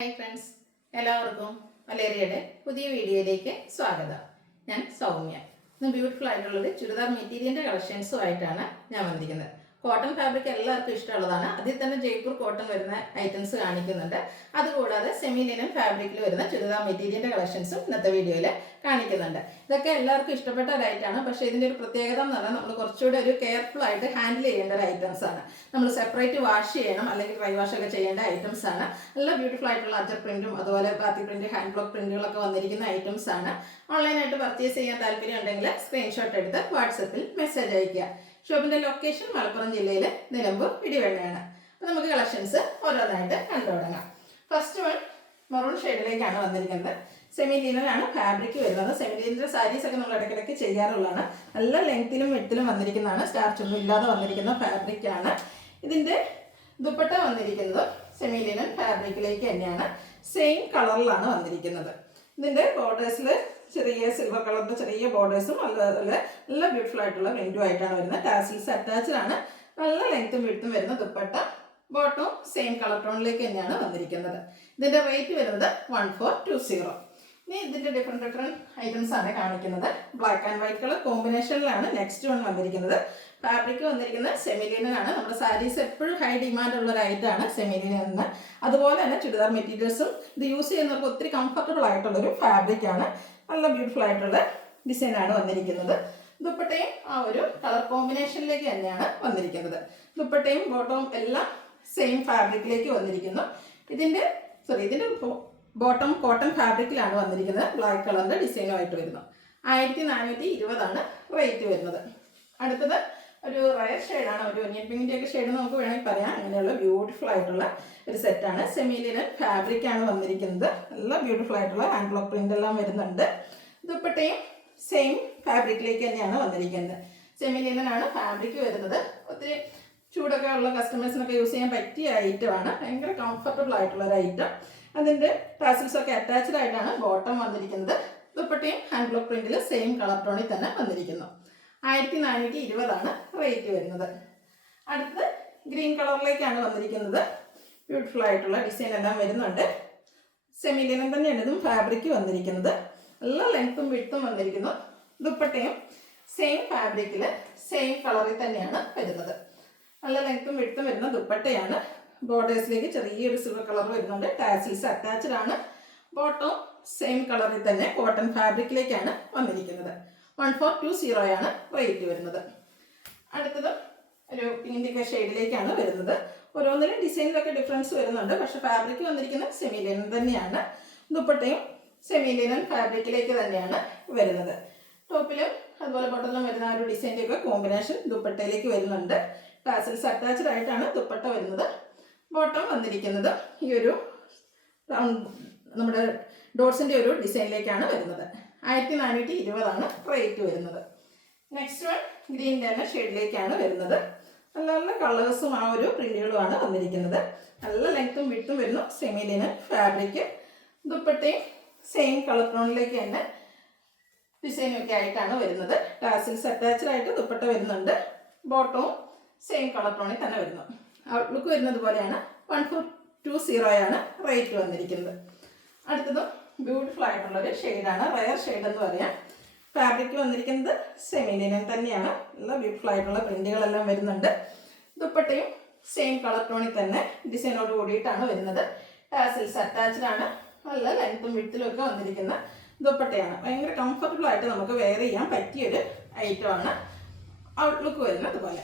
Hi friends, എല്ലാവർക്കും മലേറിയയുടെ പുതിയ വീഡിയോയിലേക്ക് സ്വാഗതം. ഞാൻ സൗമ്യ. ഇന്ന് ബ്യൂട്ടിഫുൾ ആയിട്ടുള്ളൊരു ചുരിദാർ മെറ്റീരിയലിൻ്റെ കളക്ഷൻസുമായിട്ടാണ് ഞാൻ വന്നിരിക്കുന്നത്. കോട്ടൺ ഫാബ്രിക് എല്ലാവർക്കും ഇഷ്ടമുള്ളതാണ്. അതിൽ തന്നെ ജയ്പൂർ കോട്ടൺ വരുന്ന ഐറ്റംസ് കാണിക്കുന്നുണ്ട്. അതുകൂടാതെ സെമി ലിനൻ ഫാബ്രിക്കിൽ വരുന്ന ചുരിദാർ മെറ്റീരിയലിൻ്റെ കളക്ഷൻസും ഇന്നത്തെ വീഡിയോയിൽ കാണിക്കുന്നുണ്ട്. ഇതൊക്കെ എല്ലാവർക്കും ഇഷ്ടപ്പെട്ട ഒരു ഐറ്റമാണ്. പക്ഷേ ഇതിൻ്റെ ഒരു പ്രത്യേകത എന്ന് പറഞ്ഞാൽ നമ്മൾ കുറച്ചുകൂടെ ഒരു കെയർഫുൾ ആയിട്ട് ഹാൻഡിൽ ചെയ്യേണ്ട ഒരു ഐറ്റംസ് ആണ്. നമ്മൾ സെപ്പറേറ്റ് വാഷ് ചെയ്യണം, അല്ലെങ്കിൽ ഡ്രൈ വാഷ് ഒക്കെ ചെയ്യേണ്ട ഐറ്റംസ് ആണ്. നല്ല ബ്യൂട്ടിഫുൾ ആയിട്ടുള്ള അജർ പ്രിന്റും അതുപോലെ ബാത്തി പ്രിന്റ്, ഹാൻഡ് ബ്ലോക്ക് പ്രിന്റുകളൊക്കെ വന്നിരിക്കുന്ന ഐറ്റംസ് ആണ്. ഓൺലൈനായിട്ട് പർച്ചേസ് ചെയ്യാൻ താല്പര്യം ഉണ്ടെങ്കിൽ സ്ക്രീൻഷോട്ട് എടുത്ത് വാട്സപ്പിൽ മെസ്സേജ് അയയ്ക്കുക. ഷോപ്പിന്റെ ലൊക്കേഷൻ മലപ്പുറം ജില്ലയിലെ നിലമ്പൂർ ഇടിവെണ്ണയാണ്. അപ്പോൾ നമുക്ക് കളക്ഷൻസ് ഓരോന്നായിട്ട് കണ്ടു തുടങ്ങാം. ഫസ്റ്റ് വൺ മെറൂൺ ഷെയ്ഡിലേക്കാണ് വന്നിരിക്കുന്നത്. സെമി ലിനനാണ് ഫാബ്രിക് വരുന്നത്. സെമി ലിനൻ്റെ സാരീസ് ഒക്കെ നമ്മൾ ഇടയ്ക്കിടയ്ക്ക് ചെയ്യാറുള്ളതാണ്. നല്ല ലെങ്ത്തിലും വെട്ടിലും വന്നിരിക്കുന്നതാണ്. സ്റ്റാർച്ച് ഒന്നും ഇല്ലാതെ വന്നിരിക്കുന്ന ഫാബ്രിക്കാണ്. ഇതിൻ്റെ ദുപ്പട്ട വന്നിരിക്കുന്നത് സെമി ലിനൻ ഫാബ്രിക്കിലേക്ക് തന്നെയാണ്. സെയിം കളറിലാണ് വന്നിരിക്കുന്നത്. ഇതിൻ്റെ ബോർഡേഴ്സിൽ ചെറിയ സിൽവർ കളറിൻ്റെ ചെറിയ ബോർഡേഴ്സും അതുപോലെ നല്ല ബ്യൂട്ടിഫുൾ ആയിട്ടുള്ള പ്രിന്റും ആയിട്ടാണ് വരുന്നത്. ടാസിൽസ് അറ്റാച്ച്ഡ് ആണ്. നല്ല ലെങ്ത്തും വിഡ്ത്തും വരുന്ന ദുപ്പട്ട. ബോട്ടവും സെയിം കളർ ടോണിലേക്ക് തന്നെയാണ് വന്നിരിക്കുന്നത്. ഇതിൻ്റെ റേറ്റ് വരുന്നത് 1420. ഇനി ഇതിൻ്റെ ഡിഫറെൻറ്റ് ഐറ്റംസ് ആണ് കാണിക്കുന്നത്. ബ്ലാക്ക് ആൻഡ് വൈറ്റ് കളർ കോമ്പിനേഷനിലാണ് നെക്സ്റ്റ് വൺ വന്നിരിക്കുന്നത്. ഫാബ്രിക് വന്നിരിക്കുന്നത് സെമി ലിനൻ ആണ്. നമ്മുടെ സാരീസ് എപ്പോഴും ഹൈ ഡിമാൻഡ് ഉള്ള ഒരു ഐറ്റമാണ് സെമി ലിനൻ എന്ന്. അതുപോലെ തന്നെ ചുരിദാർ മെറ്റീരിയൽസും ഇത് യൂസ് ചെയ്യുന്നവർക്ക് ഒത്തിരി കംഫർട്ടബിൾ ആയിട്ടുള്ളൊരു ഫാബ്രിക്കാണ്. നല്ല ബ്യൂട്ടിഫുൾ ആയിട്ടുള്ള ഡിസൈനാണ് വന്നിരിക്കുന്നത്. ദുപ്പട്ടയും ആ ഒരു കളർ കോമ്പിനേഷനിലേക്ക് തന്നെയാണ് വന്നിരിക്കുന്നത്. ദുപ്പട്ടയും ബോട്ടവും എല്ലാം സെയിം ഫാബ്രിക്കിലേക്ക് വന്നിരിക്കുന്നു. ഇതിൻ്റെ ബോട്ടം കോട്ടൺ ഫാബ്രിക്കിലാണ് വന്നിരിക്കുന്നത്. ബ്ലാക്ക് കളറിൻ്റെ ഡിസൈനുമായിട്ട് വരുന്നു. 1420 റേറ്റ് വരുന്നത്. അടുത്തത് ഒരു റയർ ഷെയ്ഡാണ്. ഒരു ഒനിയൻ പിങ്കിൻ്റെ ഒക്കെ ഷെയ്ഡ് നമുക്ക് വേണമെങ്കിൽ പറയാം. അങ്ങനെയുള്ള ബ്യൂട്ടിഫുൾ ആയിട്ടുള്ള ഒരു സെറ്റാണ്. സെമി ലിനൻ ഫാബ്രിക്കാണ് വന്നിരിക്കുന്നത്. നല്ല ബ്യൂട്ടിഫുൾ ആയിട്ടുള്ള ഹാൻഡ് ബ്ലോക്ക് പ്രിന്റ് എല്ലാം വരുന്നുണ്ട്. ദുപ്പട്ടയും സെയിം ഫാബ്രിക്കിലേക്ക് തന്നെയാണ് വന്നിരിക്കുന്നത്. സെമി ലിനനാണ് ഫാബ്രിക് വരുന്നത്. ഒത്തിരി ചൂടൊക്കെ ഉള്ള കസ്റ്റമേഴ്സിനൊക്കെ യൂസ് ചെയ്യാൻ പറ്റിയ ഐറ്റമാണ്. ഭയങ്കര കംഫർട്ടബിൾ ആയിട്ടുള്ള ഒരു ഐറ്റം. അതിൻ്റെ ടാസിൽസ് ഒക്കെ അറ്റാച്ച്ഡ് ആയിട്ടാണ് ബോട്ടം വന്നിരിക്കുന്നത്. ദുപ്പട്ടയും ഹാൻഡ് ബ്ലോക്ക് പ്രിന്റിൽ സെയിം കളർ ടോണിൽ തന്നെ വന്നിരിക്കുന്നു. 1420 റേറ്റ് വരുന്നത്. അടുത്തത് ഗ്രീൻ കളറിലേക്കാണ് വന്നിരിക്കുന്നത്. ബ്യൂട്ടിഫുൾ ആയിട്ടുള്ള ഡിസൈൻ എല്ലാം വരുന്നുണ്ട്. സെമി ലിനൻ തന്നെയാണ് ഇതും ഫാബ്രിക് വന്നിരിക്കുന്നത്. നല്ല ലെങ്ത്തും വിഡ്ത്തും വന്നിരിക്കുന്നു. ദുപ്പട്ടയും സെയിം ഫാബ്രിക്കിൽ സെയിം കളറിൽ തന്നെയാണ് വരുന്നത്. നല്ല ലെങ്ത്തും വിഡ്ത്തും വരുന്ന ദുപ്പട്ടയാണ്. ബോർഡേഴ്സിലേക്ക് ചെറിയൊരു സിൽവർ കളർ വരുന്നുണ്ട്. ടാസിൽസ് അറ്റാച്ച്ഡ് ആണ്. ബോട്ടം സെയിം കളറിൽ തന്നെ കോട്ടൺ ഫാബ്രിക്കിലേക്കാണ് വന്നിരിക്കുന്നത്. 1420 റേറ്റ് വരുന്നത്. അടുത്തത് ഒരു പിങ്കിൻ്റെ ഷെയ്ഡിലേക്കാണ് വരുന്നത്. ഓരോന്നിനും ഡിസൈനിലൊക്കെ ഡിഫറൻസ് വരുന്നുണ്ട്. പക്ഷേ ഫാബ്രിക് വന്നിരിക്കുന്നത് സെമി ലിനൻ തന്നെയാണ്. ദുപ്പട്ടയും സെമി ലിനൻ ഫാബ്രിക്കിലേക്ക് തന്നെയാണ് വരുന്നത്. ടോപ്പിലും അതുപോലെ ബോട്ടത്തിലും വരുന്ന ആ ഒരു ഡിസൈൻ്റെ ഒക്കെ കോമ്പിനേഷൻ ദുപ്പട്ടയിലേക്ക് വരുന്നുണ്ട്. ടാസിൽസ് അറ്റാച്ച്ഡ് ആയിട്ടാണ് ദുപ്പട്ട വരുന്നത്. ബോട്ടം വന്നിരിക്കുന്നത് ഈ ഒരു നമ്മുടെ ഡോട്ട്സിൻ്റെ ഒരു ഡിസൈനിലേക്കാണ് വരുന്നത്. 1420 റേറ്റ് വരുന്നത്. നെക്സ്റ്റ് വൺ ഗ്രീൻ തന്നെ ഷെയ്ഡിലേക്കാണ് വരുന്നത്. നല്ല നല്ല കളേഴ്സും ആ ഒരു പ്രിന്റുകളുമാണ് വന്നിരിക്കുന്നത്. നല്ല ലെങ്ത്തും വിഡ്ത്തും വരുന്നു. Semi linen fabric. ദുപ്പട്ടയും സെയിം കളർ ടോണിലേക്ക് തന്നെ ഡിസൈനൊക്കെ ആയിട്ടാണ് വരുന്നത്. ടാസിൽസ് അറ്റാച്ച്ഡ് ആയിട്ട് ദുപ്പട്ട വരുന്നുണ്ട്. ബോട്ടവും സെയിം കളർ ടോണിൽ തന്നെ വരുന്നു. ഔട്ട്ലുക്ക് വരുന്നത് പോലെയാണ്. 1420 റേറ്റ് വന്നിരിക്കുന്നത്. അടുത്തതും ബ്യൂട്ടിഫുൾ ആയിട്ടുള്ളൊരു ഷെയ്ഡാണ്. റയർ ഷെയ്ഡ് എന്ന് പറയാം. ഫാബ്രിക് വന്നിരിക്കുന്നത് സെമി ലിനൻ തന്നെയാണ്. നല്ല ബ്യൂട്ടിഫുൾ ആയിട്ടുള്ള പ്രിന്റുകളെല്ലാം വരുന്നുണ്ട്. ദുപ്പട്ടയും സെയിം കളർ ടോണിൽ തന്നെ ഡിസൈനോട് കൂടിയിട്ടാണ് വരുന്നത്. ടാസിൽസ് അറ്റാച്ച്ഡ് ആണ്. നല്ല ലെങ്ത്തും വിഡ്ത്തിലും ഒക്കെ വന്നിരിക്കുന്ന ദുപ്പട്ടയാണ്. ഭയങ്കര കംഫർട്ടബിൾ ആയിട്ട് നമുക്ക് വെയർ ചെയ്യാൻ പറ്റിയൊരു ഐറ്റമാണ്. ഔട്ട്ലുക്ക് വരുന്നത് അതുപോലെ.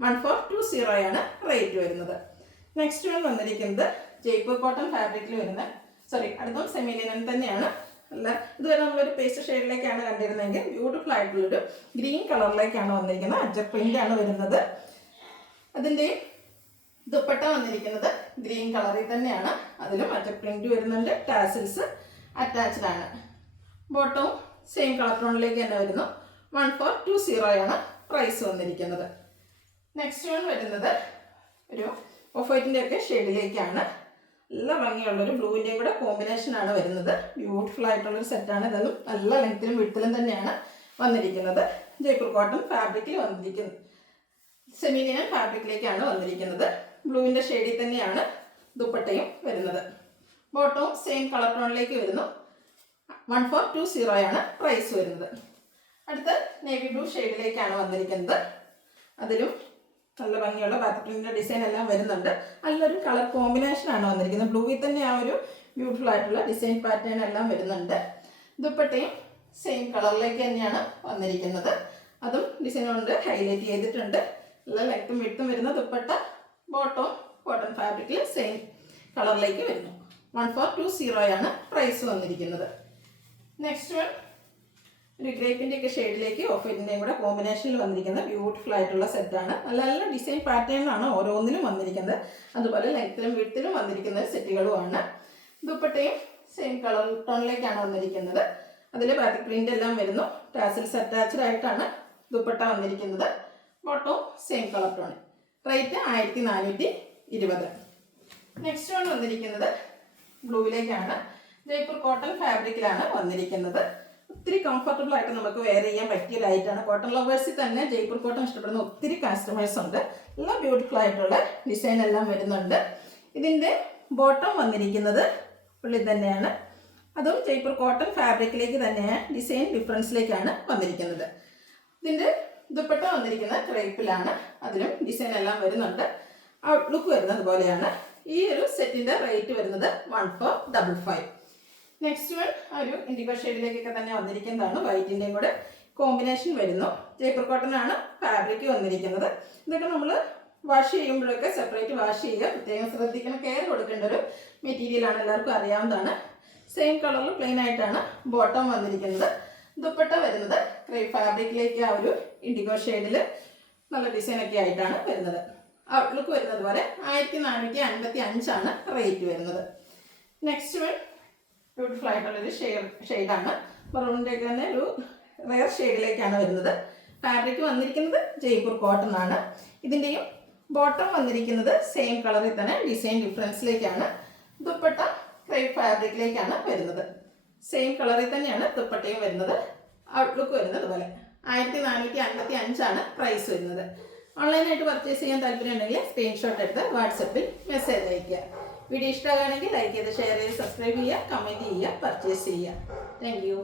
1420 റേറ്റ് വരുന്നത്. നെക്സ്റ്റ് വൺ വന്നിരിക്കുന്നത് ജയ്പൂർ കോട്ടൺ ഫാബ്രിക്കിൽ വരുന്ന അടുത്തും സെമി ലിനൻ തന്നെയാണ്. അല്ല, ഇതുവരെ നമ്മളൊരു പേസ്റ്റ് ഷെയ്ഡിലേക്കാണ് കണ്ടിരുന്നതെങ്കിൽ ബ്യൂട്ടിഫുൾ ആയിട്ടുള്ളൊരു ഗ്രീൻ കളറിലേക്കാണ് വന്നിരിക്കുന്നത്. അജർ പ്രിൻ്റാണ് വരുന്നത്. അതിൻ്റെ ദുപ്പട്ട വന്നിരിക്കുന്നത് ഗ്രീൻ കളറിൽ തന്നെയാണ്. അതിലും അജർ പ്രിന്റ് വരുന്നുണ്ട്. ടാസിൽസ് അറ്റാച്ച്ഡ് ആണ്. ബോട്ടവും സെയിം കളർ ടോണിലേക്ക് തന്നെ വരുന്നു. 1420 പ്രൈസ് വന്നിരിക്കുന്നത്. നെക്സ്റ്റ് വൺ വരുന്നത് ഒരു ഓഫ് വൈറ്റിൻ്റെ ഒക്കെ ഷെയ്ഡിലേക്കാണ്. നല്ല ഭംഗിയുള്ളൊരു ബ്ലൂവിൻ്റെയും കൂടെ കോമ്പിനേഷനാണ് വരുന്നത്. ബ്യൂട്ടിഫുൾ ആയിട്ടുള്ളൊരു സെറ്റാണ്. ഇതും നല്ല ലെങ്ത്തിലും വിഡ്ത്തിലും തന്നെയാണ് വന്നിരിക്കുന്നത്. ജയ്പൂർ കോട്ടൺ ഫാബ്രിക്കിൽ വന്നിരിക്കുന്നത്. സെമി ലിനൻ ഫാബ്രിക്കിലേക്കാണ് വന്നിരിക്കുന്നത്. ബ്ലൂവിൻ്റെ ഷെയ്ഡിൽ തന്നെയാണ് ദുപ്പട്ടയും വരുന്നത്. ബോട്ടവും സെയിം കളർ ടോണിലേക്ക് വരുന്നു. 1420 പ്രൈസ് വരുന്നത്. അടുത്ത നേവി ബ്ലൂ ഷെയ്ഡിലേക്കാണ് വന്നിരിക്കുന്നത്. അതിലും നല്ല ഭംഗിയുള്ള ബാത്തി പ്രിന്റിൻ്റെ ഡിസൈൻ എല്ലാം വരുന്നുണ്ട്. നല്ലൊരു കളർ കോമ്പിനേഷനാണ് വന്നിരിക്കുന്നത്. ബ്ലൂവിൽ തന്നെ ആ ഒരു ബ്യൂട്ടിഫുൾ ആയിട്ടുള്ള ഡിസൈൻ പാറ്റേൺ എല്ലാം വരുന്നുണ്ട്. ദുപ്പട്ടയും സെയിം കളറിലേക്ക് തന്നെയാണ് വന്നിരിക്കുന്നത്. അതും ഡിസൈൻ കൊണ്ട് ഹൈലൈറ്റ് ചെയ്തിട്ടുണ്ട്. നല്ല ലെങ്ത്തും വിഡ്ത്തും വരുന്ന ദുപ്പട്ട. ബോട്ടവും കോട്ടൺ ഫാബ്രിക്കിൽ സെയിം കളറിലേക്ക് വരുന്നു. 1420 പ്രൈസ് വന്നിരിക്കുന്നത്. നെക്സ്റ്റ് വൺ ഒരു ഗ്രേപ്പിൻ്റെ ഒക്കെ ഷെയ്ഡിലേക്ക് ഓഫ് വൈറ്റിൻ്റെയും കൂടെ കോമ്പിനേഷനിൽ വന്നിരിക്കുന്ന ബ്യൂട്ടിഫുൾ ആയിട്ടുള്ള സെറ്റാണ്. നല്ല നല്ല ഡിസൈൻ പാറ്റേണിലാണ് ഓരോന്നിലും വന്നിരിക്കുന്നത്. അതുപോലെ ലെങ്ത്തിലും വിഡ്ത്തിലും വന്നിരിക്കുന്ന സെറ്റുകളുമാണ്. ദുപ്പട്ടയും സെയിം കളർ ടോണിലേക്കാണ് വന്നിരിക്കുന്നത്. അതിൽ ബാത്തിക് പ്രിൻ്റ് എല്ലാം വരുന്നു. ടാസിൽസ് അറ്റാച്ച്ഡ് ആയിട്ടാണ് ദുപ്പട്ട വന്നിരിക്കുന്നത്. ബോട്ടവും same colour tone. Rate 1420. Next one വന്നിരിക്കുന്നത് ബ്ലൂവിലേക്കാണ്. ജയ്പൂർ കോട്ടൺ ഫാബ്രിക്കിലാണ് വന്നിരിക്കുന്നത്. ഒത്തിരി കംഫർട്ടബിൾ ആയിട്ട് നമുക്ക് വെയർ ചെയ്യാൻ പറ്റിയ ലൈറ്റാണ്. കോട്ടൺ ലവേഴ്സിൽ തന്നെ ജയ്പൂർ കോട്ടൺ ഇഷ്ടപ്പെടുന്ന ഒത്തിരി കസ്റ്റമേഴ്സ് ഉണ്ട്. എല്ലാം ബ്യൂട്ടിഫുൾ ആയിട്ടുള്ള ഡിസൈൻ എല്ലാം വരുന്നുണ്ട്. ഇതിൻ്റെ ബോട്ടം വന്നിരിക്കുന്നത് ഉള്ളിൽ തന്നെയാണ്. അതും ജയ്പൂർ കോട്ടൺ ഫാബ്രിക്കിലേക്ക് തന്നെയാണ്. ഡിസൈൻ ഡിഫറൻസിലേക്കാണ് വന്നിരിക്കുന്നത്. ഇതിൻ്റെ ദുപ്പട്ട വന്നിരിക്കുന്നത് ക്രേപ്പിലാണ്. അതിലും ഡിസൈൻ എല്ലാം വരുന്നുണ്ട്. ഔട്ട്ലുക്ക് വരുന്നത് പോലെയാണ്. ഈ ഒരു സെറ്റിൻ്റെ റേറ്റ് വരുന്നത് 1455. നെക്സ്റ്റ് വൺ ഒരു ഇൻഡിഗോ ഷെയ്ഡിലേക്കൊക്കെ തന്നെ വന്നിരിക്കുന്നതാണ്. വൈറ്റിൻ്റെയും കൂടെ കോമ്പിനേഷൻ വരുന്നു. ജയ്പൂർ കോട്ടൺ ആണ് ഫാബ്രിക് വന്നിരിക്കുന്നത്. ഇതൊക്കെ നമ്മൾ വാഷ് ചെയ്യുമ്പോഴൊക്കെ സെപ്പറേറ്റ് വാഷ് ചെയ്യുക. പ്രത്യേകം ശ്രദ്ധിക്കണം, കെയർ കൊടുക്കേണ്ട ഒരു മെറ്റീരിയലാണ്. എല്ലാവർക്കും അറിയാവുന്നതാണ്. സെയിം കളറിൽ പ്ലെയിൻ ആയിട്ടാണ് ബോട്ടം വന്നിരിക്കുന്നത്. ദുപ്പട്ട വരുന്നത് ക്രേപ്പ് ഫാബ്രിക്കിലേക്ക് ആ ഒരു ഇൻഡിഗോ ഷെയ്ഡിൽ നല്ല ഡിസൈനൊക്കെ ആയിട്ടാണ് വരുന്നത്. ഔട്ട്ലുക്ക് വരുന്നത് പോലെ 1455 റേറ്റ് വരുന്നത്. നെക്സ്റ്റ് വൺ ബ്യൂട്ടിഫുൾ ആയിട്ടുള്ളൊരു ഷെയ്ഡാണ്. മെറൂണിൻ്റെ ഒക്കെ തന്നെ ഒരു റെയർ ഷെയ്ഡിലേക്കാണ് വരുന്നത്. ഫാബ്രിക് വന്നിരിക്കുന്നത് ജയ്പൂർ കോട്ടൺ ആണ്. ഇതിൻ്റെയും ബോട്ടം വന്നിരിക്കുന്നത് സെയിം കളറിൽ തന്നെ ഡിസൈൻ ഡിഫറൻസിലേക്കാണ്. ദുപ്പട്ട ക്രേപ്പ് ഫാബ്രിക്കിലേക്കാണ് വരുന്നത്. സെയിം കളറിൽ തന്നെയാണ് ദുപ്പട്ടയും വരുന്നത്. ഔട്ട്ലുക്ക് വരുന്നത് പോലെ 1455 പ്രൈസ് വരുന്നത്. ഓൺലൈനായിട്ട് പർച്ചേസ് ചെയ്യാൻ താല്പര്യം ഉണ്ടെങ്കിൽ സ്ക്രീൻഷോട്ട് എടുത്ത് വാട്സപ്പിൽ മെസ്സേജ് അയയ്ക്കുക. വീഡിയോ ഇഷ്ടമാകുകയാണെങ്കിൽ ലൈക്ക് ചെയ്ത് ഷെയർ ചെയ്ത് സബ്സ്ക്രൈബ് ചെയ്യുക, കമൻറ്റ് ചെയ്യുക, പർച്ചേസ് ചെയ്യുക. Thank you.